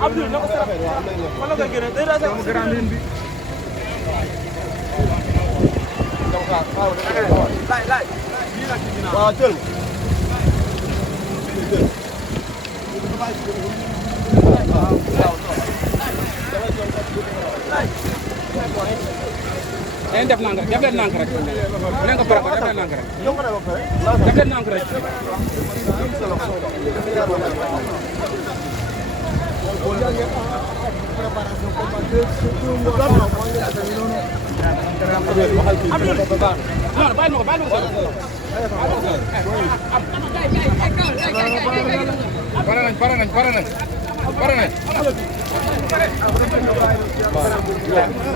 Abdou na ko sa wala nga gëna day rassé ko grand ligne bi lay waaw jël dañ def nank rek def leen nank rek bu leen ko pare def leen nank rek def leen nank rek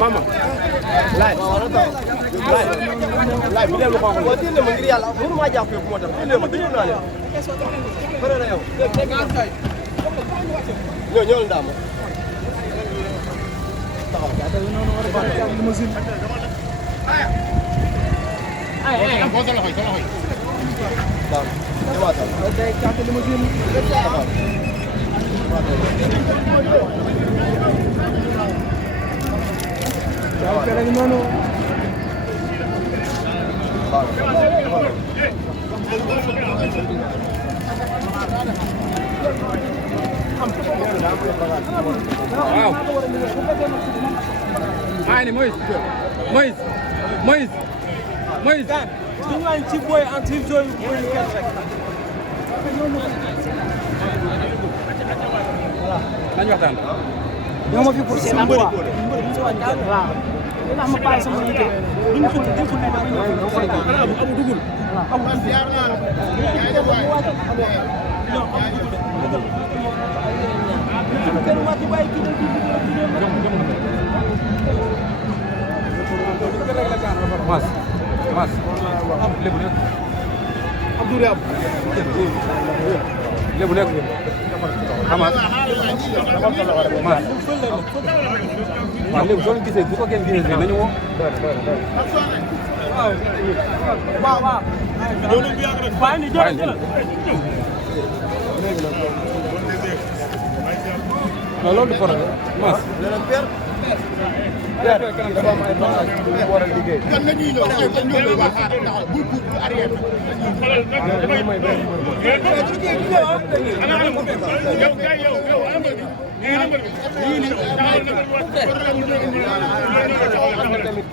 mama lay bi delu ko ko dine ma ngir yalla mënu ma japp ko mo tax dine ma dañu na leen bare na yow ñoo ndam taxaw da dañu non wara ba limousine ay ko sa loxoy ba ñewata day ciatu limousine Jauh lagi mana? Wow. Ini Moïse. Dulu yang ciboy anti joy boy kerek. Lanjut waxtaan. Ñoo ma fi pour seen am quoi. Waaw. Dina ma bàyyi sama liggéey. Duñ ko amu dugul. Amu ziar na. Mas. Abdou Riab. Lebu nek. Amas. Mas. Waaw léegi soo leen gisee bu ko kenn gisee nañu woo. waaw. non loolu du problème Mas. dafa am ay bagages yu war a liggéey. kan la ñuy ñëw dañ ñëw di wax taxaw bu arrière. Tamit